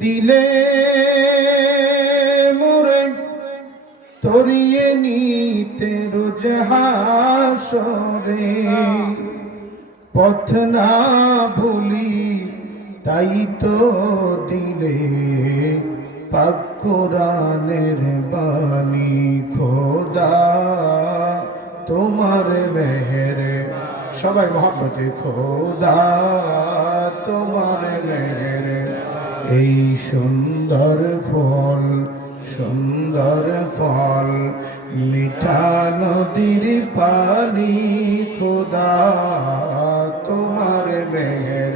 দিলে মোরে তরিয়ে নিতে রোজ হাসরে পথ না ভুলি তাই তো দিলে পাক কোরআনের বাণী খোদা তোমার মেহের সবাই মহব্বতে খোদা তোমার মেহের এই সুন্দর ফল মিঠা নদীর পানি খোদা তোমার মেহের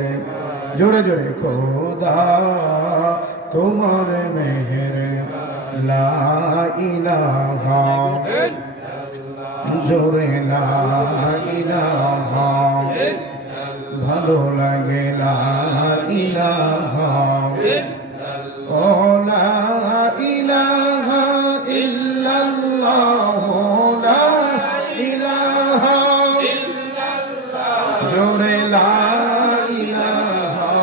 জোরে জোরে খোদা তোমার মেহের লা ইলাহা জোরে লা ইলাহা ভালো লাগে লা ইলাহা ও লা ইলাহা ইল্লাল্লাহ লা ইলাহা ইল্লাল্লাহ জোরে লা ইলাহা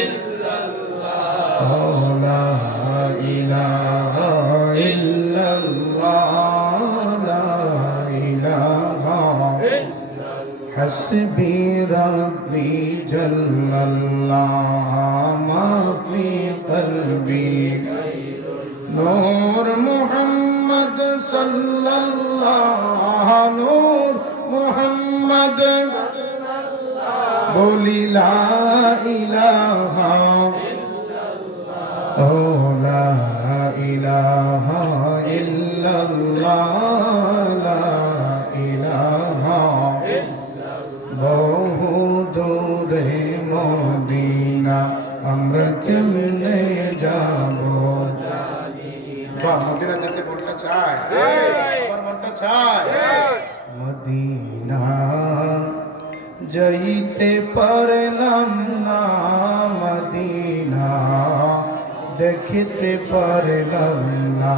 ইল্লাল্লাহ ও লা ইলাহা ইল্লাল্লাহ লা ইলাহা حسبي ربي جل الله ما في قلبي نور محمد صلى الله نور محمد بولي لا إله إلا الله لا إله إلا الله لا إله বহু দূরে মদিনা আমরা কেমনে যাব বা মদিনা যেতে মনটা চায় আমার মনটা চায় মদিনা যাইতে পারলাম না মদিনা দেখিতে পারলাম না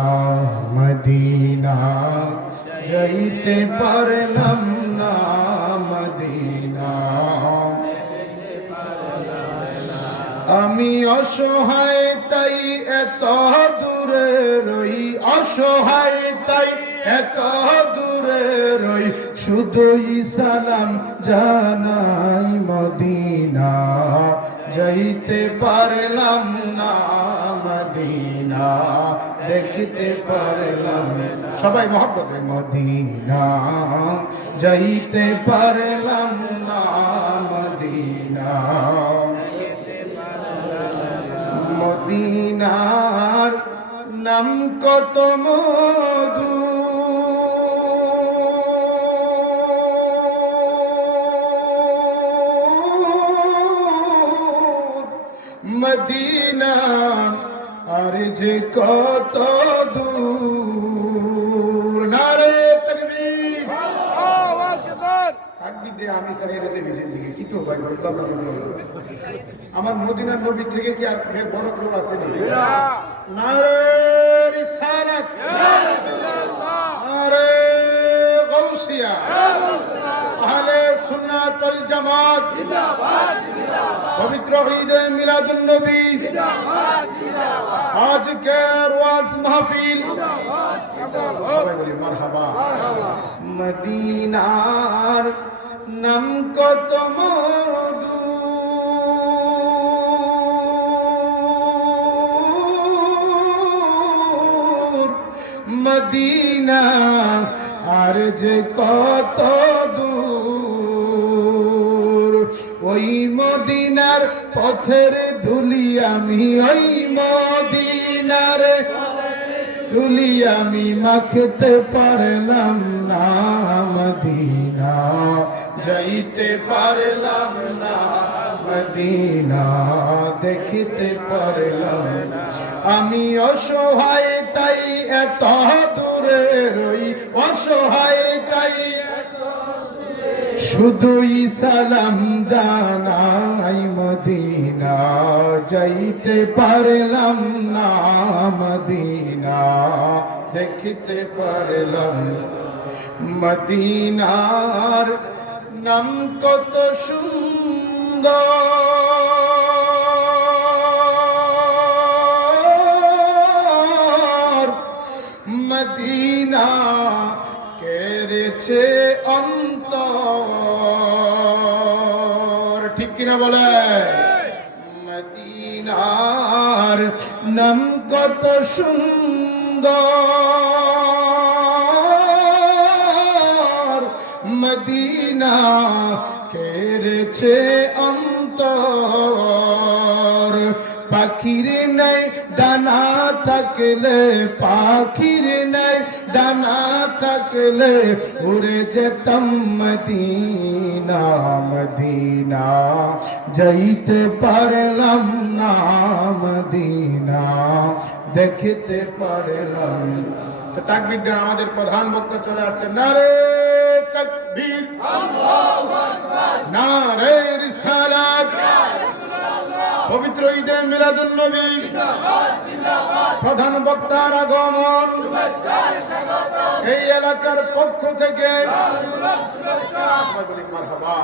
মদিনা যাইতে পারলাম না মদিনা আমি অসহায় তাই এত দূরে রই অসহায় তাই এত দূরে রই শুধুই সালাম জানাই মদিনা যাইতে পারলাম না মদিনা দেখতে পারলাম সবাই মহব্বতে মদিনা যাইতে পারলাম না মদিনা মদিনার নাম কত মধু মদিনা আর যে কত দূর নারে তাকবীর আল্লাহু আকবার তাকবীর দিয়ে আমি সাহেব এসে বিজের দিকে কি তো ভাই বলতাম না আমার মদিনার নবী থেকে কি আর বড় কেউ আছে না নারে রিসালাত ইয়া রাসূলুল্লাহ নারে গাউসিয়া ইয়া গাউসিয়া আহলে সুন্নাত ওয়াল জামাত জিন্দাবাদ জিন্দাবাদ পবিত্র ঈদ মিলাদুন নবী জিন্দাবাদ জিন্দাবাদ আজকের ওয়াজ মাহফিল জিন্দাবাদ জিন্দাবাদ সবাই বলি মারহাবা মারহাবা মদিনার নাম কত মধু মদিনা আর যে কত দূর ওই মদিনার পথের ধুলি আমি ওই মদিনার ধুলি আমি মাখতে পারলাম না মদিনা যাইতে পারলাম না মদিনা দেখতে পারলাম না আমি অসহায় তাই এত দূরে রই অসহায় তাই শুধুই সালাম জানাই মদিনা যাইতে পারলাম না মদিনা দেখতে পারলাম মদিনার নাম কত সুন্দর মদিনার নাম কত সুন্দর, মদিনা কেড়েছে অন্তর। পাখির নাই ডানা থাকলে, পাখির নাই ডানা থাকলে উড়ে যেতাম মদিনা, মদিনা যাইতে পারলাম না, মদিনা দেখতে পারলাম। তাকবীর দেন। আমাদের প্রধান বক্তা চলে আসছেন। নারে তাকবীর, আল্লাহু আকবার, নারে রিসালাত, পবিত্র ঈদে মিলাদুন নবী, প্রধান বক্তার আগমন এই এলাকার পক্ষ থেকে মারহাবা।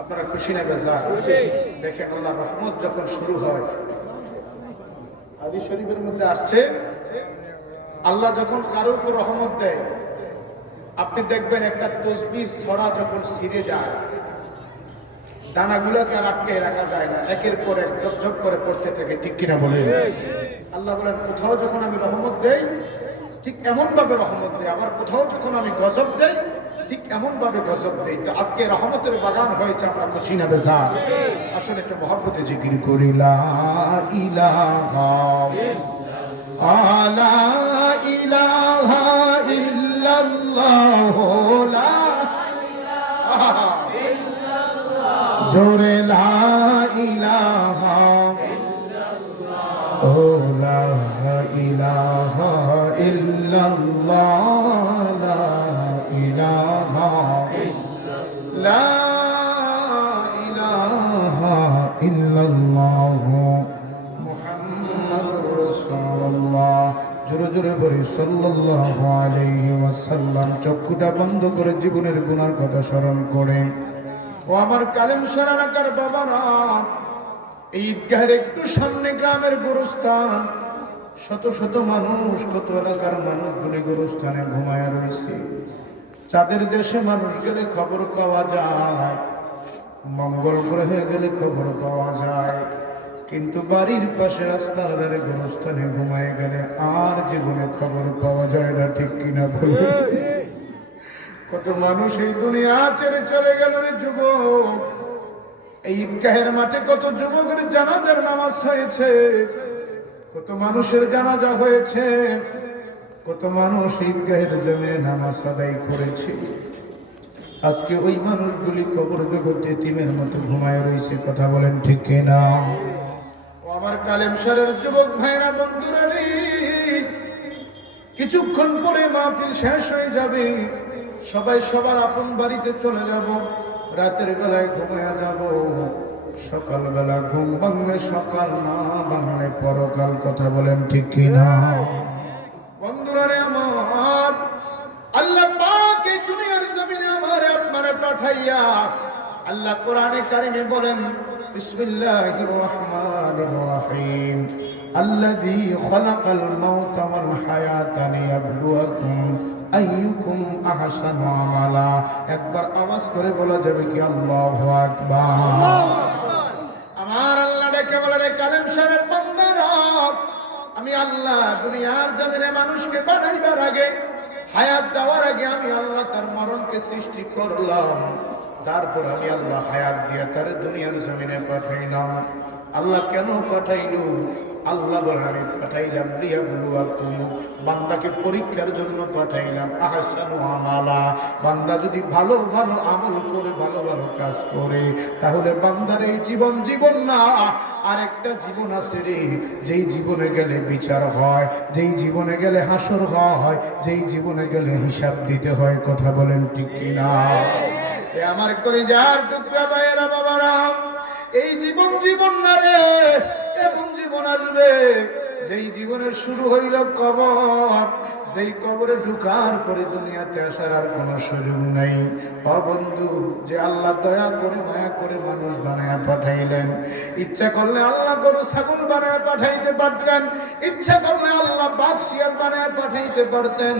আপনারা খুশি না বেজার? দেখেন আল্লাহর রহমত যখন শুরু হয়, হাদিস শরীফের মধ্যে আসছে আল্লাহ যখন কারো উপর রহমত দেয়, আপনি দেখবেন একটা তসবির ছড়া যখন ছিঁড়ে যায়, দানাগুলোকে আর আটকে রাখা যায় না, একের পর এক ঝপঝপ করে পড়তে থাকে। ঠিক কিনা বলেন? আল্লাহ বলেন কোথাও যখন আমি রহমত দেই ঠিক এমন ভাবে রহমত দেই, আবার কোথাও যখন আমি গজব দেই ঠিক এমন ভাবে গজব দেই। তো আজকে রহমতের বাগান হয়েছে, আমরা বুঝি না বেজা। আসলে একটা মহব্বতে জিকির করি লা ইলাহা লা ইলাহা ইল্লাল্লাহ, লা ইলাহা জোরে লা ইলাহা ও লা ইলাহা ইল্লাল্লাহ, লা ইলাহা লা ইলাহা ইল্লাল্লাহ মুহাম্মাদুর রাসূলুল্লাহ। জোরে জোরে বলি সাল্লাল্লাহু আলাইহি ওয়াসাল্লাম। চক্ষুটা বন্ধ করে জীবনের গুনার কথা স্মরণ করে, ও আমার কালেম সারানাকার বাবারা, এই ঈদগাহের একটু সামনে গ্রামের গোরস্থান, শত শত মানুষ, কত এলাকার মানুষগুলি গোরস্থানে ঘুমায় রয়েছে। চাঁদের দেশে মানুষ গেলে খবর পাওয়া যায়, মঙ্গল গ্রহে গেলে খবর পাওয়া যায়, কিন্তু বাড়ির পাশে রাস্তার ধারে গোরস্থানে ঘুমায় গেলে আর জীবনে খবর পাওয়া যায় না। ঠিক কিনা বলে? কত মানুষ এই দুনিয়া ছেড়ে চলে গেল রে যুবক। এই ঈদগাহের মাঠে কত যুবকের জানাজার নামাজ হয়েছে, কত মানুষের জানাজা হয়েছে, কত মানুষ ঈদগাহের জমিনে নামাজ আদায় করেছে। আজকে ওই মানুষগুলি কবর জগতে এতিমের মতো ঘুমায় রয়েছে। কথা বলেন ঠিক কিনা? ও আমার কালেমশারের যুবক ভাইরা, বন্ধুরা রে, কিছুক্ষণ পরে মাহফিল শেষ হয়ে যাবে, সবাই সবার আপন বাড়িতে চলে যাব, রাতের বেলায় ঘুমায়া যাব, সকালবেলা ঘুম ভাঙলে সকাল, না ভাঙলে পরকাল। কথা বলেন ঠিক কিনা? বন্ধুরা রে আমার, আল্লাহ পাক এই দুনিয়ার জমিনে আমারে আপনারে পাঠাইয়া আল্লাহ কোরআনে কারিমে বলেন, বিসমিল্লাহির রহমানির রহিম, আল্লাযী খালাকাল মাউতা ওয়াল হায়াতা লিয়াবলুয়াকুম আইয়ুকুম আহসানু আমালা। একবার আওয়াজ করে বলা যাবে কি আল্লাহু আকবার? আমার আল্লাহ ডেকে বলে, রে কালেমশারের বান্দারা, আমি আল্লাহ দুনিয়ার জমিনে মানুষকে বানাইবার আগে, হায়াত দেওয়ার আগে আমি আল্লাহ তার মরণকে সৃষ্টি করলাম, তারপর আমি আল্লাহ হায়াত দিয়ে তার দুনিয়ার জমিনে পাঠাইলাম। আল্লাহ কেন পাঠাইলো? আল্লাহ বলেন, আমি পাঠাইলাম লিয়াবলুয়াকুম, বান্দাকে পরীক্ষার জন্য পাঠাইলাম, আহসানু আমালা। বান্দা যদি ভালো ভালো আমল করে, ভালো ভালো কাজ করে, তাহলে বান্দার এই জীবন জীবন না, আরেকটা জীবন আছে রে, যেই জীবনে গেলে বিচার হয়, যেই জীবনে গেলে হাসর হয়, যেই জীবনে গেলে হিসাব দিতে হয়। কথা বলেন ঠিক কিনা? আমার কলিজার টুকরা ভাইয়েরা, বাবারা, এই জীবন জীবন না রে, এমন জীবন আসবে যেই জীবনের শুরু হইল কবর, যেই কবরে ঢুকার পরে দুনিয়াতে আসার আর কোনো সুযোগ নাই। ও বন্ধু, যে আল্লাহ দয়া করে মায়া করে মানুষ বানায়া পাঠাইলেন, ইচ্ছা করলে আল্লাহ গরু ছাগল বানায়া পাঠাইতে পারতেন, ইচ্ছা করলে আল্লাহ বাঘ শিয়াল বানায়া পাঠাইতে পারতেন,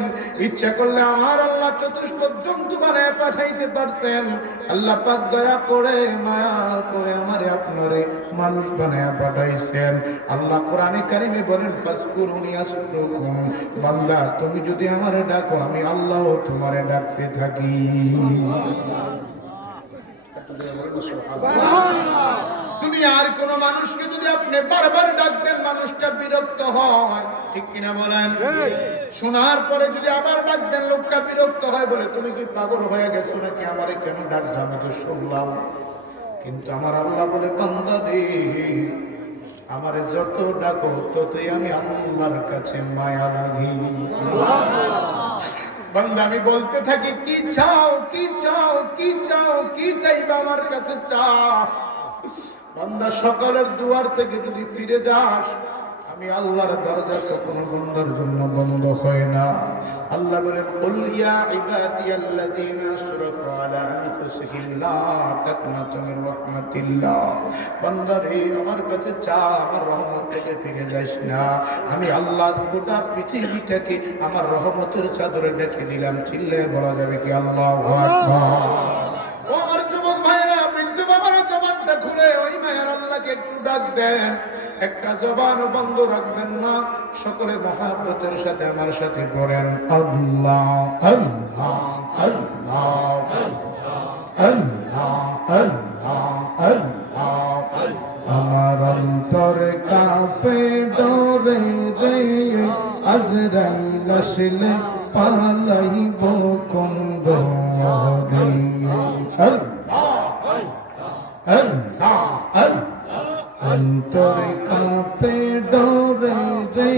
ইচ্ছা করলে আমার আল্লাহ চতুষ্পদ জন্তু বানায়া পাঠাইতে পারতেন। আল্লাহ পাক দয়া করে মায়া করে আমারে আপনারে মানুষ বানায়া পাঠাইছেন। আল্লাহ কোরআনে কারিমে বলেন, ফাজকুরুনি আযকুরকুম, বান্দা তুমি যদি আমারে ডাকো আমি আল্লাহও তোমারে ডাকতে থাকি। দুনিয়ার কোন মানুষকে যদি আপনি বারবার ডাকতেন মানুষটা বিরক্ত হয়, ঠিক কিনা বলেন? শোনার পরে যদি আবার ডাকতেন লোকটা বিরক্ত হয়, বলে তুমি কি পাগল হয়ে গেছো নাকি, আমারে কেন ডাকবে, আমি তো শুনলাম। কিন্তু আমার আল্লাহ বলে, বান্দা রে আমারে যত ডাকো ততই আমি আল্লাহর কাছে মায়া লাগি। বান্দা আমি বলতে থাকি, কি চাও কি চাও কি চাও কি চাইবা আমার কাছে চাও। বান্দা সকালের দুয়ার থেকে যদি ফিরে যাস, আমি আল্লাহর দরজা কখনো বান্দার জন্য বন্ধ হয় না। আল্লাহ বলেন, কুল ইয়া ইবাদিয়াল্লাযীনা আসরাফু আলা আনফুসিহিম লা তাকনাতু মির রাহমাতিল্লাহ। বান্দা রে আমার কাছে চা, আমার রহমত থেকে ফিরে যাস না। আমি আল্লাহ গোটা পৃথিবীটাকে আমার রহমতের চাদরে ঢেকে দিলাম। চিল্লায়ে বলা যাবে কি আল্লাহু আকবার। ও আমার যুবক ভাইরা, বৃদ্ধ বাবারা, জবানটা খুলে ওই মায়ের আল্লাহকে একটু ডাক দেন। একটা জবানও বন্ধ রাখবেন না। সকলে মহাব্বতের সাথে আমার সাথে পড়েন, আল্লাহ আল্লাহ আল্লাহ আল্লাহ আল্লাহ আল্লাহ। আমার অন্তরে কাঁপে ডরে রে, আজরাইল আসলে পালাইব কোন ঘরে। অন্তরে কাঁপে ডরে রে,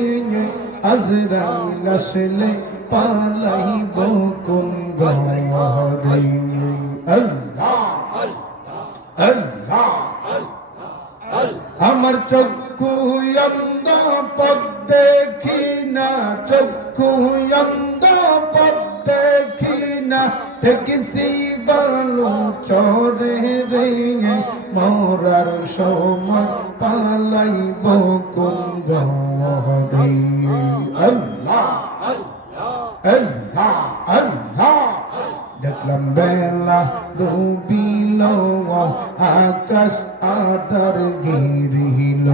আজরাইল আসলে পালাইব কোন ঘরে। আল্লাহ আল্লাহ। আমার চক্ষু অন্ধ পথ দেখি না, চক্ষু অন্ধ পথ দেখি না, ঠেকিসি বালু চরে রে, মরার সময় পালাইব কোন ঘরে। আল্লাহ আল্লাহ আল্লাহ। দেখলাম বেলা ডুবিল, আকাশ আধার ঘিরিল।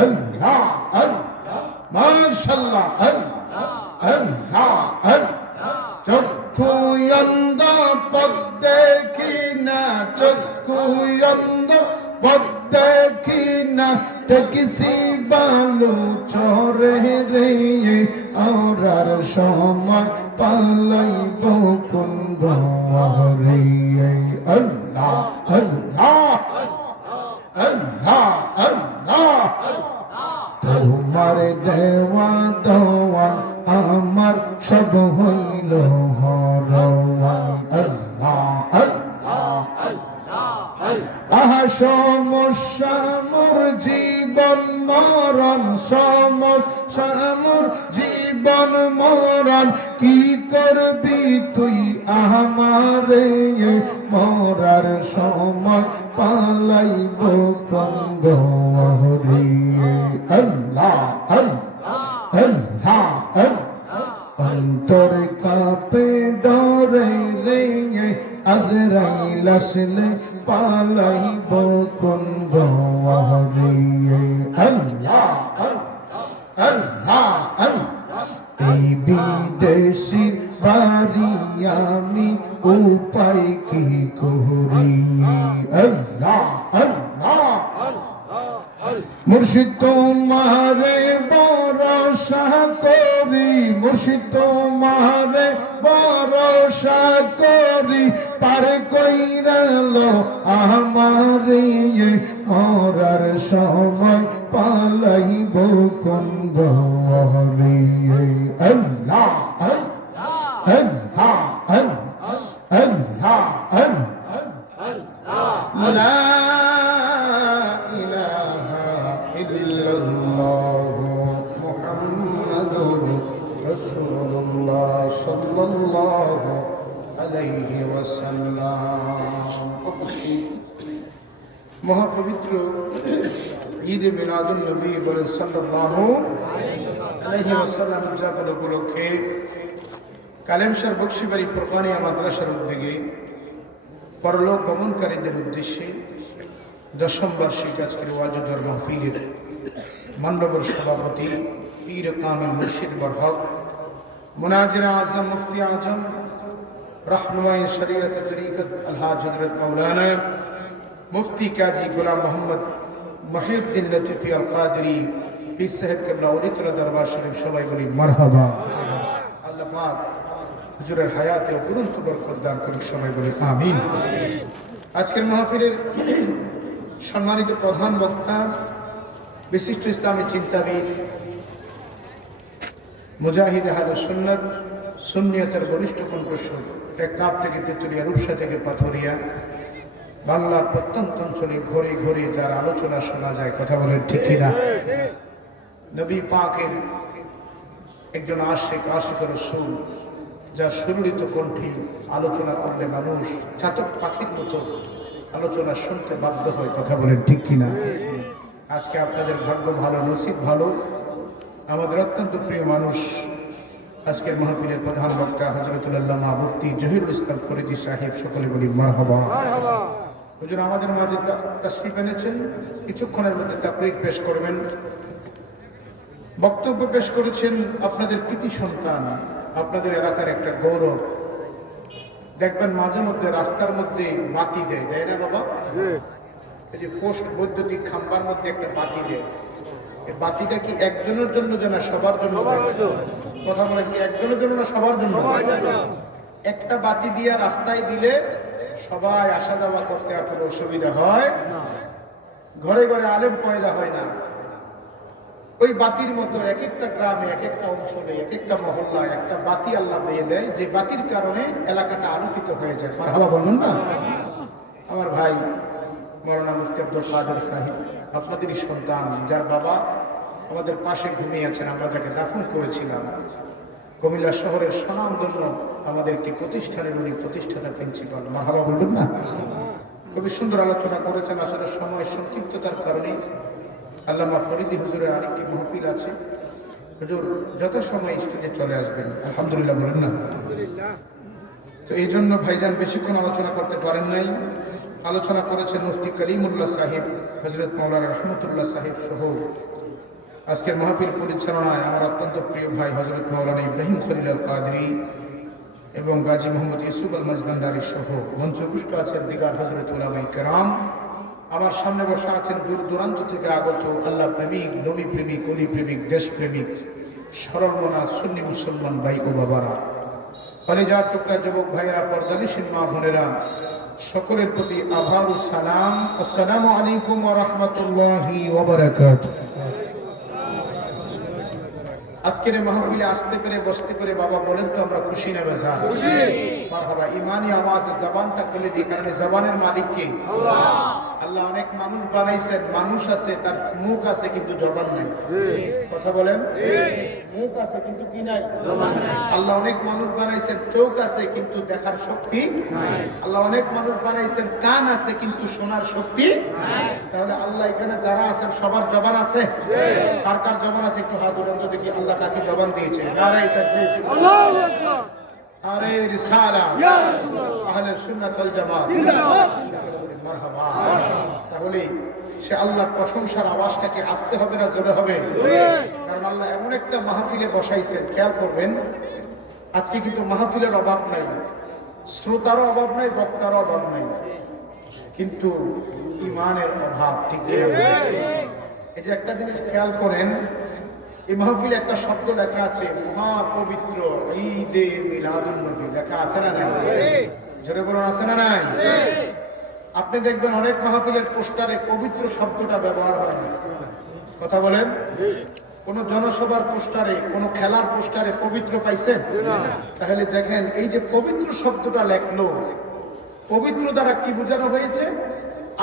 আল্লাহ আল্লাহ মাশাআল্লাহ। আল্লাহ আল্লাহ আল্লাহ। চক্ষু অন্ধ পথ দেখি না, চক্ষু অন্ধ পথ দেখি না, ঠেকিসি বালু চরে রে, আওরার সময় পালাইব কোন ঘরে। আল্লাহ আল্লাহ আল্লাহ আল্লাহ। তোমার দেওয়া দেওয়া আমার সব হইল হরওয়ান। আল্লাহ আল্লাহ আহা সমস্যা মোর জীবন মরণ, সমস্যা মোর জীবন মরণ, কি করবি তুই আমারে, মরার সময় পালাইব কোন ঘরে। আল্লাহ আল্লাহ আল্লাহ আল্লাহ। অন্তর কাঁপে ডরে রে, আজরাইল আসলে পালাইব কোন ঘরে। আল্লাহ আল্লাহ আল্লাহ। এই বিদেশির বাড়ি আমি উপায় কি করি। আল্লাহ আল্লাহ। মুর্শিদ তোমারে ভরসা করি, মুর্শিদ তোমারে ভরসা করি, পার কইরাল আমারে, মরার সময় পালাইব কোন ঘরে। আল্লাহ আল্লাহ আল্লাহ আল্লাহ আল্লাহ। লা ইলাহা ইল্লাল্লাহু মুহাম্মাদুর রাসূলুল্লাহ। সাল্লাল্লাহু আলাইহি ওয়াসাল্লাম। মহাপবিত্র ঈদে মিলাদুন নবী বলেন সাল্লাল্লাহু আলাইহি ওয়াসাল্লাম উদযাপন উপলক্ষে কালেমশার বকশিবাড়ি ফুরকানিয়া মাদ্রাসার উদ্যোগে পরলোক গমনকারীদের উদ্দেশ্যে 10ম বার্ষিক আজকের ওয়াজুদার মাহফিলের মান্যবর সভাপতি পীর কামিল মুর্শিদ বরহক মুনাজির আজম মুফতি আজম रहनुमाए शरीयत तरीक़त अलहाज हज़रत मौलाना मुफ्ती काजी गुलाम मोहम्मद महिउद्दीन लतीफ़ी अल क़ादरी पीर साहब क़िबला उली तआला दरबार शरीफ सबाई बोली मरहबा। अल्लाह पाक हुजूरेर हायाते अपुरন্ত बरकत दान করুক, সবাই বলি আমিন। আজকের মাহফিলের সম্মানিত প্রধান বক্তা বিশিষ্ট ইসলামী চিন্তাবিদ মুজাহিদ আহলে সুন্নাত সুন্নিয়তের বলিষ্ঠ কণ্ঠস্বর টেকনাফ থেকে তেতুলিয়া, রূপসা থেকে পাথরিয়া, বাংলার প্রত্যন্ত অঞ্চলে ঘরে ঘরে যার আলোচনা শোনা যায়, কথা বলেন ঠিক কিনা? নবী পাকের একজন আশিক রাসূল, যার সুললিত কণ্ঠে আলোচনা করলে মানুষ চাতক পাখির মতো আলোচনা শুনতে বাধ্য হয়, কথা বলেন ঠিক কিনা? আজকে আপনাদের ভাগ্য ভালো, নসিব ভালো, আমাদের অত্যন্ত প্রিয় মানুষ আজকের মাহফিলের প্রধান বক্তা হযরতুল আল্লামা মুফতি জহিরুল ইসলাম ফরিদী সাহেব, সকলে বলি মারহাবা। হুজুর আমাদের মাঝে তাশরীফ এনেছেন, কিছুক্ষণের মধ্যে তাকরীর পেশ করবেন। বক্তব্য পেশ করেছেন আপনাদের কৃতি সন্তান, আপনাদের এলাকার একটা গৌরব। দেখবেন মাঝে মধ্যে রাস্তার মধ্যে বাতি দেয়, দেয় না বাবা? এই যে পোস্ট বৈদ্যুতিক খাম্বার মধ্যে একটা বাতি দেয়, এই বাতিটা কি একজনের জন্য না সবার জন্য? কথা বলেন, কি একজনের জন্য না সবার জন্য? একটা বাতি দিয়ে রাস্তায় দিলে সবাই আসা যাওয়া করতে আর কোনো অসুবিধা হয় না, ঘরে ঘরে আলেম পয়দা হয় না। ওই বাতির মতো এক একটা গ্রামে, এক একটা অঞ্চলে, এক একটা মহল্লায় একটা বাতি আল্লাহ দিয়ে দেয়, যে বাতির কারণে এলাকাটা আলোকিত হয়ে যায়। মারহাবা বলুন না? আমার ভাই মৌলানা মুফতি আব্দুল কাদের সাহেব, আপনাদেরই সন্তান, যার বাবা আমাদের পাশে ঘুমিয়ে আছেন, আমরা যাকে দাফন করেছিলাম, কুমিল্লা শহরের স্বনামধন্য আমাদের একটি প্রতিষ্ঠানের উনি প্রতিষ্ঠাতা প্রিন্সিপাল। মারহাবা বলবেন না? খুবই সুন্দর আলোচনা করেছেন। আসলে সময় সংক্ষিপ্ততার কারণে আল্লামা ফরিদী হুজুরের আরেকটি মাহফিল আছে, হুজুর যত সময় স্টেজে চলে আসবেন। আলহামদুলিল্লাহ বলেন না? তো এই জন্য ভাইজান বেশিক্ষণ আলোচনা করতে পারেন নাই। আলোচনা করেছেন মুফতি কলিমুল্লাহ সাহেব, হযরত মাওলানা রহমতুল্লাহ সাহেব সহ আজকের মাহফিল পরিচালনায় আমার অত্যন্ত প্রিয় ভাই হযরত মাওলানা ইব্রাহিম খলিল আল কাদরি এবং গাজী মোহাম্মদ ইউসুফ আল মাজবান্ডারি সহ মঞ্চপুষ্ট আছেন দিগার হযরত উলামায়ে কেরাম। আমার সামনে বসা আছেন দূর দূরান্ত থেকে আগত আল্লাহ প্রেমিক, নবী প্রেমিক, অলি প্রেমিক, দেশ প্রেমিক, সরল মনা সুন্নি মুসলমান ভাই ও বাবারা, কলেজার টুকরা যুবক ভাইয়েরা, পর্দানিশীন মা বোনেরা, সকলের প্রতি আভার ও সালাম। আসসালামু আলাইকুম ওয়া রাহমাতুল্লাহি ওয়া বারাকাতুহু। আজকের মাহফিলে আসতে পেরে, বসতে পেরে বাবা বলেন তো আমরা খুশি না বেজা? খুশি। মারহাবা। ঈমানি আওয়াজে জবানটা খুলে দিই, কারণ জবানের মালিক কে? আল্লাহ। আল্লাহ অনেক মানুষ বানাইছেন, মানুষ আছে তার মুখ আছে কিন্তু জবান নাই। কথা বলেন? মুখ আছে কিন্তু কি নাই? জবান নাই। আল্লাহ অনেক মানুষ বানাইছেন, চোখ আছে কিন্তু দেখার শক্তি নাই। আল্লাহ অনেক মানুষ বানাইছেন, কান আছে কিন্তু শোনার শক্তি নাই। তাহলে আল্লাহ এখানে যারা আছেন সবার জবান আছে? কার কার জবান আছে একটু হাত উঠান তো দেখি আল্লাহ কাকে জবান দিয়েছে। নারায়ে তাকবীর, আল্লাহু আকবার, আরে রিসালাত, ইয়া রাসূলুল্লাহ, আহলে সুন্নাত ওয়াল জামাত, জিন্দাবাদ। মারহাবা। তাহলে সে আল্লাহর প্রশংসার আওয়াজটাকে আসতে হবে না জোরে হবে? কারণ আল্লাহ এমন একটা মাহফিলে বসাইছেন, খেয়াল করবেন, আজকে কিন্তু মাহফিলের অভাব নাই, শ্রোতারও অভাব নাই, বক্তারও অভাব নাই, কিন্তু ঈমানের অভাব। ঠিক আছে? এই যে একটা জিনিস খেয়াল করেন, এই মাহফিলে একটা শব্দ লেখা আছে, মহাপবিত্র ঈদে মিলাদুন নবী, লেখা আছে না নাই? জোরে বলুন, আছে না নাই? আপনি দেখবেন অনেক মাহফিলের পোস্টারে পবিত্র শব্দটা ব্যবহার হয় না। কথা বলেন? কোন জনসভার পোস্টারে, কোন খেলার পোস্টারে পবিত্র পাইছেন? তাহলে দেখেন এই যে পবিত্র শব্দটা লেখলো, পবিত্র দ্বারা কি বোঝানো হয়েছে?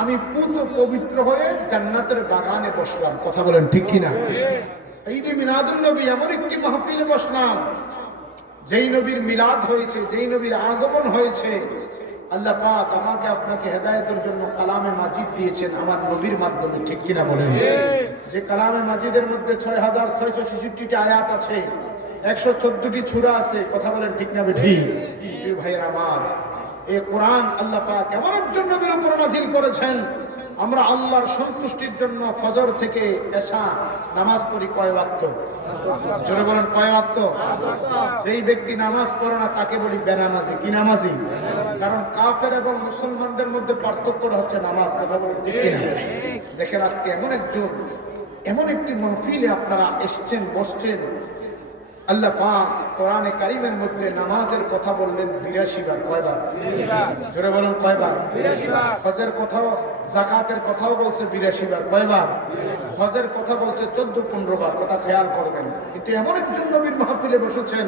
আমি পুত পবিত্র হয়ে জান্নাতের বাগানে বসলাম। কথা বলেন ঠিক কিনা? ঈদে মিলাদুন নবী এমন একটি মাহফিলে বসলাম যেই নবীর মিলাদ হয়েছে, যেই নবীর আগমন হয়েছে, আল্লাহ পাক আমাকে আপনাকে হেদায়েতের জন্য কালামে মাজিদ দিয়েছেন আমার নবীর মাধ্যমে, ঠিক কিনা বলেন? যে কালামে মাজিদের মধ্যে 6666টি আয়াত আছে, 114টি সূরা আছে, কথা বলেন ঠিক না বেঠিক? ভাইয়ের আমার, এই কোরআন আল্লাহ পাক এমন একজন নবীর উপর নাযিল করেছেন, আমরা আল্লাহর সন্তুষ্টির জন্য ফজর থেকে এশা নামাজ পড়ি কয় ওয়াক্ত? জোরে বলেন কয় ওয়াক্ত? সেই ব্যক্তি নামাজ পড়ে না তাকে বলি বেনামাজি। কি নামাজি? কারণ কাফের এবং মুসলমানদের মধ্যে পার্থক্যটা হচ্ছে নামাজ, কথা বলেন ঠিক কিনা? দেখেন আজকে এমন একটি মাহফিলে আপনারা এসছেন, বসছেন, আল্লাহ পাক কোরআনে কারীমের মধ্যে নামাজের কথা বললেন 82 বার। কয়বার? জোরে বলুন কয়বার? 82 বার। হজের কথাও, যাকাতের কথাও বলছে 82 বার। কয়বার? হজের কথা বলছে 14-15 বার। কথা খেয়াল করবেন। কিন্তু এমন একজন নবীর মাহফিলে বসেছেন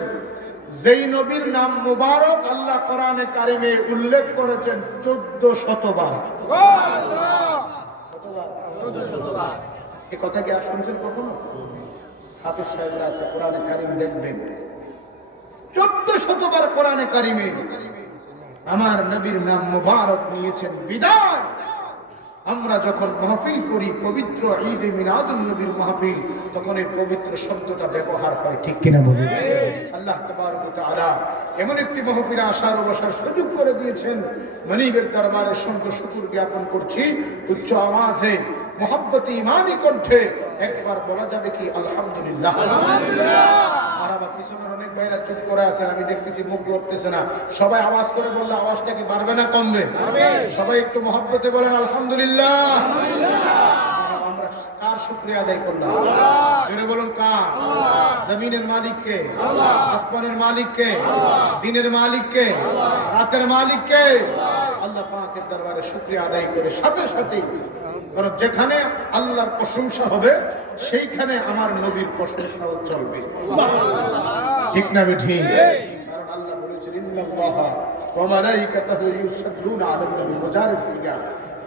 যেই নবীর নাম মুবারক আল্লাহ কোরআনে কারীমে উল্লেখ করেছেন 1400 বার। এই কথা কি আর শুনছেন কখনো? হাফেজ সাহেবরা আছে, কোরআনে কারীম দেখবেন 1400 বার কোরআনে কারীমে আমার নবীর নাম মুবারক নিয়েছেন। বিদায় আমরা যখন মাহফিল করি, পবিত্র ঈদে মিলাদুন নবীর মাহফিল, তখন এই পবিত্র শব্দটা ব্যবহার হয়, ঠিক কিনা বলুন? আল্লাহ তাবারক ওয়া তাআলা এমন একটি মাহফিলে আসার ও বসার সুযোগ করে দিয়েছেন, মানিবের দরবারের সঙ্গে শুকর জ্ঞাপন করছি উচ্চ আওয়াজে, মোহাব্বতে ঈমানি কণ্ঠে একবার বলা যাবে কি আলহামদুলিল্লাহ? আর আবার পিছনের অনেক ভাইরা চুপ করে আছেন, আমি দেখতেছি মুখ লড়তেছে না। সবাই আওয়াজ করে বললে আওয়াজটা কি বাড়বে না কমবে? সবাই একটু মোহাব্বতে বলেন আলহামদুলিল্লাহ। আমরা কার শুকরিয়া আদায় করলাম? জোরে বলুন কার? জমিনের মালিক কে? আসমানের মালিক কে? দিনের মালিক কে? রাতের মালিক কে? আল্লাহ পাকের দরবারে শুকরিয়া আদায় করে সাথে সাথে, কারণ যেখানে আল্লাহর প্রশংসা হবে সেইখানে আমার নবীর প্রশংসাও চলবে, ঠিক না বেঠিক? কারণ আল্লাহ বলেছেন ইন্নাল্লাহা ওয়া মালাইকাতুহু ইউসাল্লুনা আলান নবী, মুজারিদ সিগা,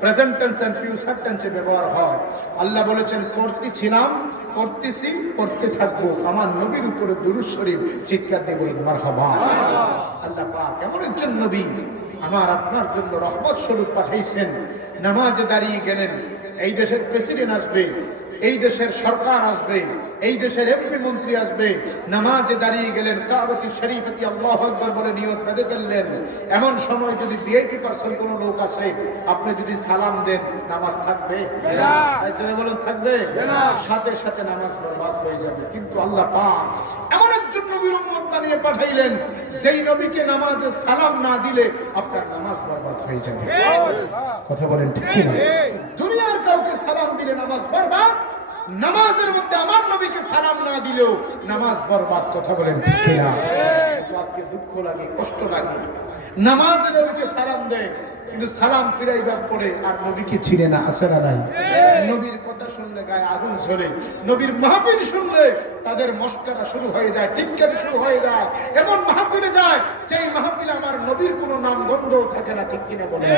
প্রেজেন্ট টেন্স এন্ড ফিউচার টেন্সে ব্যবহার হয়। আল্লাহ বলেছেন করতেছিলাম, করতেছি, করতে থাকবো আমার নবীর উপরে দুরূদ শরীফ চিৎকার দিয়ে বলুন মারহাবা। আল্লাহ পাক এমন একজন নবী আমার আপনার জন্য রহমত স্বরূপ পাঠাইছেন। নামাজে দাঁড়িয়ে গেলেন, এই দেশের প্রেসিডেন্ট আসবে, এই দেশের সরকার আসবে, এই দেশের এমপি মন্ত্রী আসবে, নামাজে দাঁড়িয়ে গেলেন, কাবাতি শরীফাতি আল্লাহু আকবার বলে নিয়ত বেঁধে ফেললেন। এমন সময় যদি ভিআইপি পার্সন কোনো লোক আসে, আপনি যদি সালাম দেন, নামাজ থাকবে? জোরে বলুন থাকবে? সাথে সাথে নামাজ বরবাদ হয়ে যাবে। কিন্তু আল্লাহ পাক এমন একজন নবীর উম্মত বানিয়ে পাঠাইলেন, যেই নবীকে নামাজে সালাম না দিলে আপনার নামাজ বরবাদ হয়ে যাবে। কথা বলেন ঠিক কি না? দুনিয়ার কাউকে সালাম দিলে নামাজ বরবাদ, নামাজের মধ্যে আমার নবীকে সালাম না দিলেও নামাজ বরবাদ। কথা বলেন ঠিক কি না? তো আজকে দুঃখ লাগে, কষ্ট লাগে, নামাজে নবীকে সালাম দেয় কিন্তু সালাম ফিরাইবার পরে আর নবীকে চিনে না, আসে না নাই? নবীর কথা শুনলে গায়ে আগুন ঝরে, নবীর মাহফিল শুনলে তাদের মস্করা শুরু হয়ে যায়, টিটকারি শুরু হয়ে যায়। এমন মাহফিলে যায় যেই মাহফিলে আমার নবীর কোনো নাম গন্ধও থাকে না, ঠিক কিনা বলেন?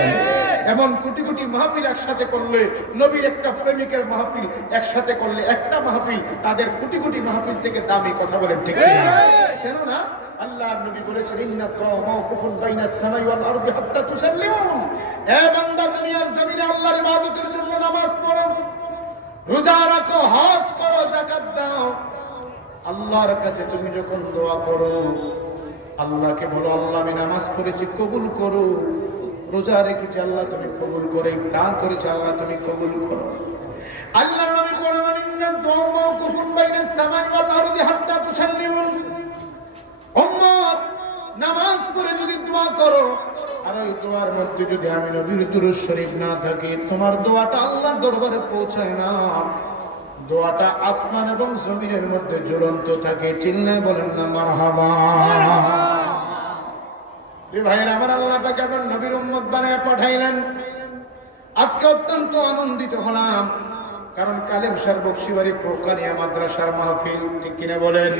এমন কোটি কোটি মাহফিল একসাথে করলে, নবীর একটা প্রেমিকের মাহফিল একসাথে করলে একটা মাহফিল তাদের কোটি কোটি মাহফিল থেকে দামি। কথা বলেন ঠিক কিনা? কেন না? আল্লাহর নবী বলেছেন ইন্নাকা মাওকুফুন বাইনাস সামাই ওয়াল আরদি হাত্তা তুসাল্লিমুন। এ বান্দা, দুনিয়ার জমিনে আল্লাহর ইবাদতের জন্য নামাজ পড়ো, রোজা রাখো, হজ করো, যাকাত দাও। আল্লাহর কাছে তুমি যখন দোয়া করো, আল্লাহকে বলো আল্লাহ আমি নামাজ পড়েছি কবুল করো, রোজা রেখেছি আল্লাহ তুমি কবুল করো, ইফতার করেছি আল্লাহ তুমি কবুল করো। আল্লাহর নবী বলেন ইন্নাদ দুআ মাওকুফুন বাইনাস সামাই ওয়াল আরদি হাত্তা তুসাল্লিমুন। উম্মত, নামাজ পড়ে যদি দোয়া করো আর ওই দোয়ার মধ্যে যদি আমি নবীর দুরূদ শরীফ না থাকে, তোমার দোয়াটা আল্লাহর দরবারে পৌঁছায় না, দোয়াটা আসমান এবং জমিনের মধ্যে ঝুলন্ত থাকে। চিল্লায় বলেন না মারহাবা। ভাইয়ের আমার, আল্লাহ পাক আমার নবীর উম্মত বানায় পাঠাইলেন। আজকে অত্যন্ত আনন্দিত হলাম, কারণ কালেম শাহ বকশিবাড়ি ফোরকানিয়া মাদ্রাসার মাহফিল, ঠিক কিনা বলেন?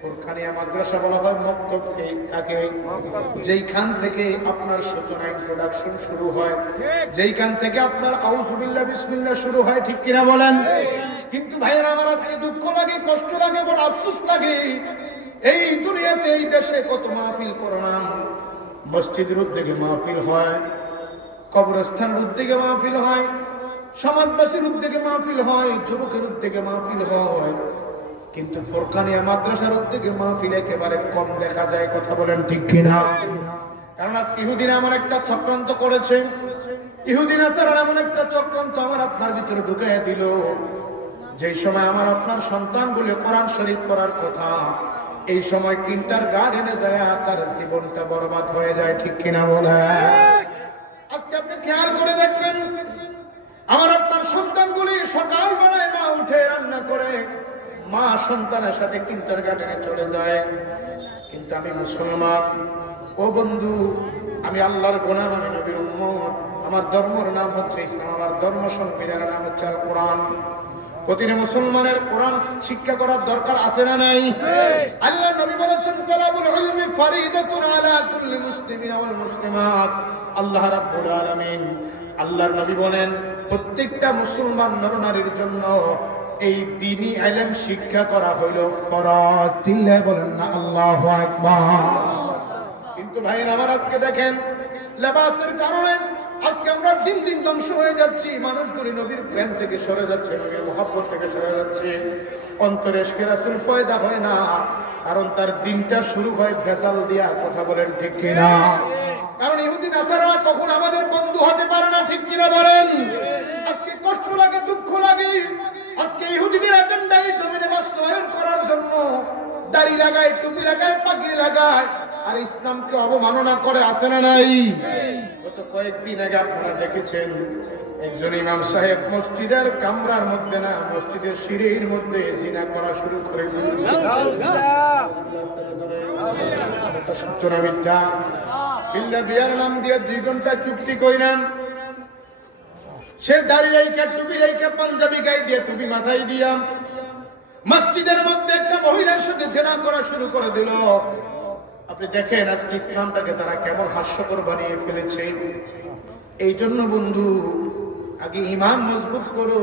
ফোরকানিয়া মাদ্রাসা বলা হয় মক্তবকে, তাকে যেইখান থেকে আপনার সূচনা ইন্ট্রোডাকশন শুরু হয়, যেইখান থেকে আপনার আউযুবিল্লাহ বিসমিল্লাহ শুরু হয়, ঠিক কিনা বলেন? কিন্তু ভাইয়েরা আমার, আজকে দুঃখ লাগে, কষ্ট লাগে, বড় আফসোস লাগে, এই দুনিয়াতে এই দেশে কত মাহফিল করলাম, মসজিদের উদ্যোগে মাহফিল হয়, কবরস্থানের উদ্যোগে মাহফিল হয়, সমাজবাসীর উদ্যোগে মাহফিল হয়, যুবকের উদ্যোগে মাহফিল হয়, কিন্তু ফোরকানিয়া মাদ্রাসার উদ্যোগে মাহফিল একেবারে কম দেখা যায়। কথা বলেন ঠিক কিনা? কারণ আজকে ইহুদিরা এমন একটা চক্রান্ত করেছে, ইহুদিন আসার এমন একটা চক্রান্ত আমার আপনার ভিতরে ঢুকাইয়া দিল, যে সময় আমার আপনার সন্তানগুলো কোরআন শরীফ পড়ার কথা, এই সময় কিন্টার গার্ডেনে যায় তার জীবনটা বরবাদ হয়ে যায়। ঠিক কিনা বলে? আজকে আপনি খেয়াল করে দেখবেন, আমার আপনার সন্তানগুলি সকালবেলায় মা উঠে রান্না করে মা সন্তানের সাথে কিন্টার গার্ডেনে চলে যায়, কিন্তু আমি মুসলমান, ও বন্ধু, আমি আল্লাহর গোলাম, আমি নবীর উম্মত, আমার ধর্মের নাম হচ্ছে ইসলাম, আমার ধর্ম সংবিধানের নাম হচ্ছে আল কোরআন। প্রতিটা মুসলমানের কোরআন শিক্ষা করার দরকার আছে না নাই? আল্লাহ নবী বলেছেন তালাবুল ইলমি ফরিদাতুন আলা কুল্লি মুসলিমিন ওয়াল মুসলিমাত। আল্লাহ রাব্বুল আলামিন, আল্লাহর নবী বলেন প্রত্যেকটা মুসলমান নরনারীর জন্য এই দ্বীনি ইলম শিক্ষা করা হইল ফরজ। চিল্লায় বলেন না আল্লাহু আকবার। কিন্তু ভাইরা আমার আজকে দেখেন, লেবাসের কারণে আজকে আমরা দিন দিন ধ্বংস হয়ে যাচ্ছি। মানুষগুলি নবীর প্রেম থেকে সরে যাচ্ছে, নবীর মহব্বত থেকে সরে যাচ্ছে। অন্তরে ইশকে রাসূল পয়দা হয় না, কারণ তার দিনটা শুরু হয় ভেজাল দিয়া। কথা বলেন ঠিক কিনা? কারণ ইহুদি নাসারারা কখন আমাদের বন্ধু হতে পারে না। ঠিক কিনা বলেন? আজকে কষ্ট লাগে, দুঃখ লাগে, আজকে ইহুদিদের এজেন্ডা এই জমিনে বাস্তবায়ন করার জন্য দাড়ি লাগায়, টুপি লাগায়, পাগড়ি লাগায়, আর ইসলামকে অবমাননা করে। আসে না নাই? গত কয়েকদিন আগে আপনারা দেখেছেন একজন ইমাম সাহেব মসজিদের কামরার মধ্যে না, মসজিদের সিঁড়ির মধ্যে জিনা করা শুরু করে দিয়েছে। বিয়ার নাম দিয়ে 2 ঘন্টা চুক্তি কইলেন। সে দাড়ি রাইখা, টুপি রাইখা, পাঞ্জাবি গায়ে দিয়ে, টুপি মাথায় দিয়া মসজিদের মধ্যে একটা মহিলার সাথে জিনা করা শুরু করে দিল। আপনি দেখেন আজকে ইসলামটাকে তারা কেমন হাস্যকর বানিয়ে ফেলেছে। এই জন্য বন্ধু, আগে ঈমান মজবুত করো,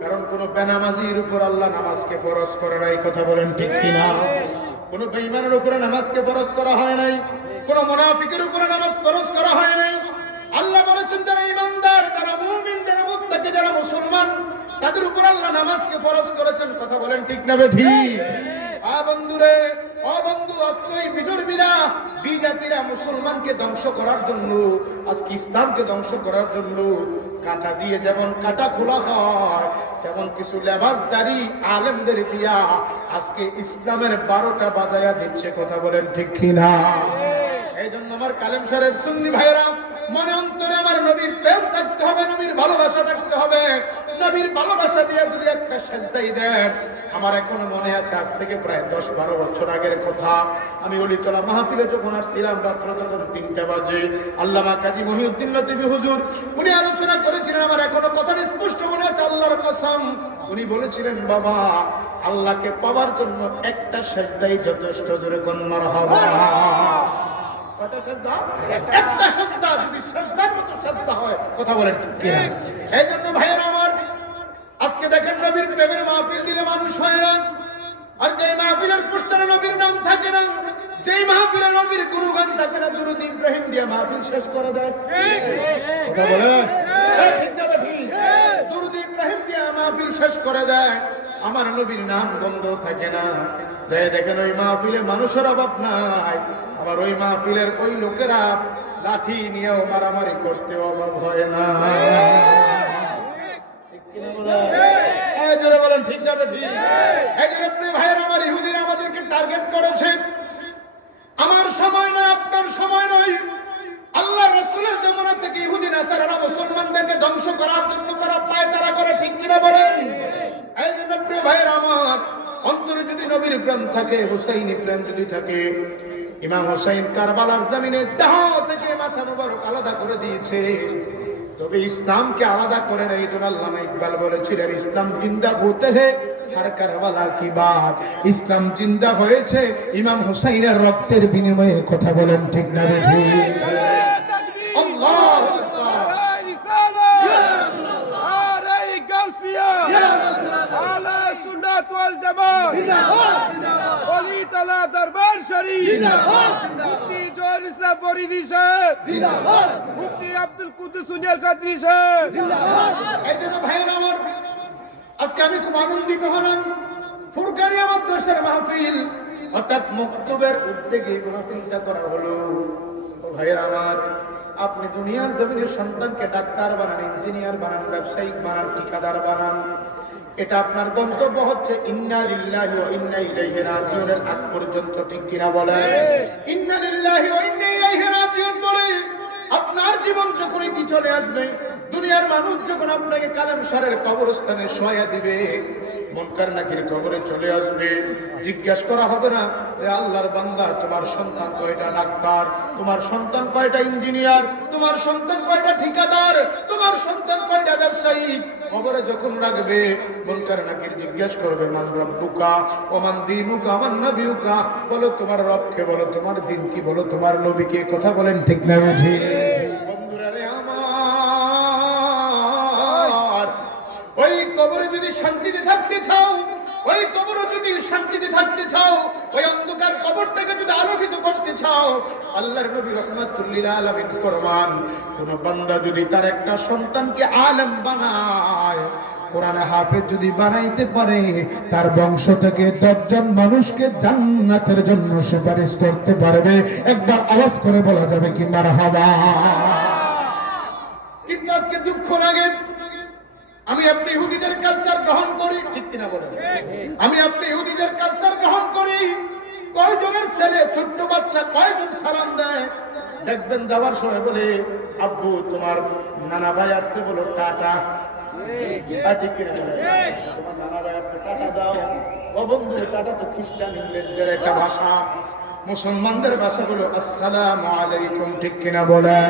কারণ কোন বেনামাজির উপর আল্লাহ নামাজকে ফরজ করে নাই। কথা বলেন ঠিক কিনা? কোন বেঈমানের উপরে নামাজকে ফরজ করা হয় নাই, কোন মুনাফিকের উপরে নামাজ ফরজ করা হয় নাই। আল্লাহ বলেছেন যারা ঈমানদার, যারা মুমিন, যারা মুত্তাকি, যারা মুসলমান, তাদের উপর আল্লাহ নামাজকে ফরজ করেছেন। কথা বলেন ঠিক না ঠিক? বন্ধুরে, বন্ধু, আজকে ওই বিধর্মীরা, বিজাতিরা মুসলমানকে ধ্বংস করার জন্য, আজকে ইসলামকে ধ্বংস করার জন্য কাটা দিয়ে যেমন কাটা খোলা হয়, তেমন কিছু লেবাসদারি আলেমদের দিয়া আজকে ইসলামের 12টা বাজায়া দিচ্ছে। কথা বলেন ঠিক কিনা? এই জন্য আমার কালেমশারের সুন্নি ভাইরা, মনে অন্তরে আমার নবীর প্রেম থাকতে হবে, নবীর ভালোবাসা থাকতে হবে। নবীর ভালোবাসা দিয়ে যদি একটা সেজদাই দেন, আমার এখনো মনে আছে আজ থেকে প্রায় 10-12 বছর আগের কথা, আমি অলিতলা মাহফিলে যখন আসছিলাম, রাত্র তখন 3টা বাজে, আল্লামা কাজী মহিউদ্দিন লতিফি হুজুর উনি আলোচনা করেছিলেন। আমার এখনো কথাটা স্পষ্ট মনে আছে, আল্লাহর কসম। উনি বলেছিলেন, বাবা, আল্লাহকে পাওয়ার জন্য একটা সেজদাই যথেষ্ট। জোরে কোন মারহাবা। কয়টা সেজদা? একটা সেজদা, যদি সেজদার মতো সেজদা হয়। কথা বলেন ঠিক কিনা? এই জন্য ভাইয়েরা আমার, আজকে দেখেন নবীর প্রেমের মাহফিল দিলে মানুষ হয় না, আর যে মাহফিলের পোস্টারে নবীর নাম থাকে না, যেই মাহফিলে নবীর কোনো গান থাকে না, দুরূদ ইব্রাহিম দিয়ে মাহফিল শেষ করে দেয়। কথা বলেন ঠিক না ঠিক? দুরূদ ইব্রাহিম দিয়ে মাহফিল শেষ করে দেয়, আমার নবীর নাম বন্ধ থাকে না। যে দেখেন ওই মাহফিলে মানুষের অভাব নাই, আবার ওই মাহফিলের ওই লোকেরা লাঠি নিয়েও মারামারি করতে অভাব হয় না। বলেন ঠিক না ঠিক? এই জন্য প্রিয় ভাইয়ের আমার, ইহুদিরা আমাদেরকে টার্গেট করেছে। আমার সময় নয়, আপনার সময় নয়। আল্লাহ রাসূলের জামানা থেকে ইহুদি নাসারারা মুসলমানদেরকে ধ্বংস করার জন্য তারা পায়তারা করে। ঠিক কিনা বলেন? এই জন্য প্রিয় ভাইয়ের আমার, অন্তরে যদি নবীর প্রেম থাকে, হুসাইনি প্রেম যদি থাকে, ইমাম হুসাইন কারবালার জমিনে দেহ থেকে মাথা মুবারক আলাদা করে দিয়েছে, তবে ইসলামকে আলাদা করে নেই। এই জন্য আল্লামা ইকবাল বলেছিলেন, ইসলাম জিন্দা হতে হে হর কারবালা কি বাত। ইসলাম জিন্দা হয়েছে ইমাম হুসাইনের রক্তের বিনিময়ে। কথা বলেন ঠিক না ঠিক? আল্লাহু আকবার। রিসালাত ইয়া রাসূলুল্লাহ, আলা সুন্নাত সুন্নাত ওয়াল জামাত জিন্দাবাদ জিন্দাবাদ ওলি তালা দরবার শরীফ জিন্দাবাদ মুফতি জহুরুল ইসলাম ফরিদি সাহেব জিন্দাবাদ মুফতি আব্দুল কুদ্দুস উনিয়াল কাদরি সাহেব জিন্দাবাদ। এই জন্য ভাইরা আমার, আজকে আমি খুব আনন্দিত হলাম। ফুরকানিয়া মাদ্রাসার মাহফিল অর্থাৎ মক্তবের উদ্যোগে মাহফিলটা করা হলো। ভাইরা আমার, আপনি দুনিয়ার জমিনের সন্তানকে ডাক্তার বানান, ইঞ্জিনিয়ার বানান, ব্যবসায়িক বানান, ঠিকাদার বানান, এটা আপনার গন্তব্য হচ্ছে ইন্না লিল্লাহি ওয়া ইন্না ইলাইহি রাজিউনের আগ পর্যন্ত, ঠিক কিনা বলেন? ইন্না লিল্লাহি ওয়া ইন্না ইলাইহি রাজিউন বলে আপনার জীবন যখন ইতি চলে আসবে, দুনিয়ার মানুষ যখন আপনাকে কালেম সারের কবরস্থানে শোয়া দিবে, মুনকার নাকির কবরে চলে আসবে, জিজ্ঞাসা করা হবে না রে আল্লাহর বান্দা তোমার সন্তান কয়টা ডাক্তার, তোমার সন্তান কয়টা ইঞ্জিনিয়ার, তোমার সন্তান কয়টা ঠিকাদার, তোমার সন্তান কয়টা ব্যবসায়ী। কবরে যখন রাখবে, মুনকার নাকির জিজ্ঞাসা করবে মান রব্বুকা ওয়া মান দীনুকা ওয়া মান নবিয়ুকা, বলো তোমার রবকে, বলো তোমার দিন কি, বলো তোমার নবীকে। কথা বলেন ঠিক না ঠিক? বন্ধুরা রে আমার, ওই কবরে যদি শান্তিতে থাকতে চাও, ওই কবরে যদি শান্তিতে থাকতে চাও, ওই অন্ধকার কবরটাকে যদি আলোকিত করতে চাও, আল্লাহর নবী রাহমাতুল লিল আলামিন ফরমান, কোন বান্দা যদি তার একটা সন্তানকে আলেম বানায়, কোরআনে হাফেজ যদি বানাইতে পারে, তার বংশ থেকে 10 জন মানুষকে জান্নাতের জন্য সুপারিশ করতে পারবে। একবার আওয়াজ করে বলা যাবে কি মারহাবা? কিন্তু আজকে দুঃখ লাগে, আমি আপনি ইহুদিদের কালচার গ্রহণ করি, ঠিক কিনা বলেন? আমি আপনি ইহুদিদের কালচার গ্রহণ করি। কয়জনের ছেলে ছোট্ট বাচ্চা কয়জন সালাম দেয়, দেখবেন যাওয়ার সময় বলে আব্বু তোমার নানা ভাই আসছে, বলো টাটা। ঠিক কিনা বলেন? তোমার নানা ভাই আসছে, টাটা দাও। ও বন্ধু, টাটা তো খ্রিস্টান ইংরেজদের একটা ভাষা, মুসলমানদের ভাষা হলো আসসালামু আলাইকুম, ঠিক কিনা বলেন?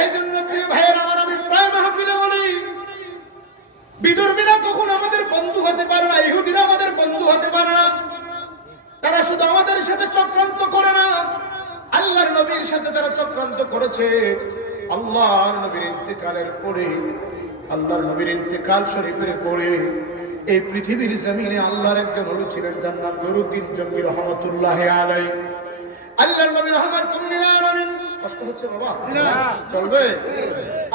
এই জন্য প্রিয় ভাইয়ের আমার, আমি প্রায় মাহফিলে বলি, বিধর্মীরা কখনো আমাদের বন্ধু হতে পারে না, ইহুদিরা আমাদের বন্ধু হতে পারে না। তারা শুধু আমাদের সাথে চক্রান্ত করে না, আল্লাহর নবীর সাথে তারা চক্রান্ত করেছে। আল্লাহর নবীর ইন্তেকালের পরে, আল্লাহর নবীর ইন্তেকাল শরীফের পরে এই পৃথিবীর জমিনে আল্লাহর একজন ওলি ছিলেন, যার নাম নুরউদ্দিন জঙ্গি রহমাতুল্লাহি আলাইহি। আল্লাহর নবী রহমাতুল্লিল আলামিন, কষ্ট হচ্ছে বাবা? চলবে?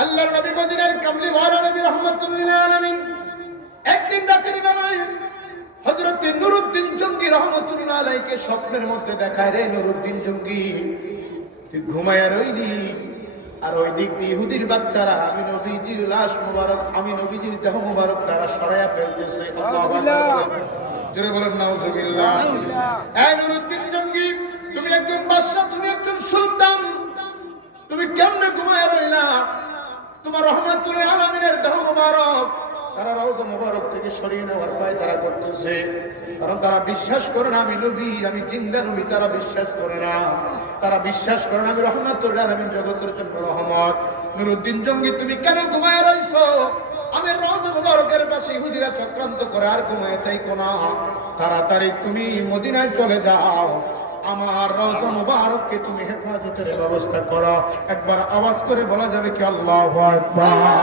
আল্লাহর নবী মদিনার কামলি ওয়ালা নবী রহমাতুল্লিল আলামিন একদিন রাতের বেলায় হযরত নুরউদ্দিন জঙ্গি রহমাতুল্লাহ আলাইহিকে স্বপ্নের মধ্যে দেখায়, রে নুরউদ্দিন জঙ্গি, তুই ঘুমায়া রইলি, আর ওই দিক দিয়ে ইহুদির বাচ্চারা আমি নবীজির লাশ মোবারক, আমি নবীজির দেহ মোবারক তারা সরায়া ফেলতেছে। আল্লাহু আকবার, জোরে বলেন নাউজুবিল্লাহ। এই নুরউদ্দিন জঙ্গি, তুমি একজন বাদশা, তুমি একজন সুলতান, তুমি কেমনে ঘুমায়া রইলা? তোমার রহমাতুল আলামিনের দেহ মোবারক তারা রওজা মোবারক থেকে সরিয়ে নেওয়ার পায় তারা করতেছে, কারণ তারা বিশ্বাস করে না আমি নবী, আমি জিন্দা নবী। তারা বিশ্বাস করে না, তারা বিশ্বাস করে না আমি রহমাতুল আলামিন, জগতের জন্য রহমত। নুরউদ্দিন জঙ্গি, তুমি কেন ঘুমায়া রইছো? আমি রওজা মোবারকের পাশে ইহুদিরা চক্রান্ত করে, আর ঘুমায় তাই কোনা, তাড়াতাড়ি তুমি মদিনায় চলে যাও, আমার রওজা মুবারককে তুমি হেফাজতের ব্যবস্থা করো। একবার আওয়াজ করে বলা যাবে কি আল্লাহু আকবার?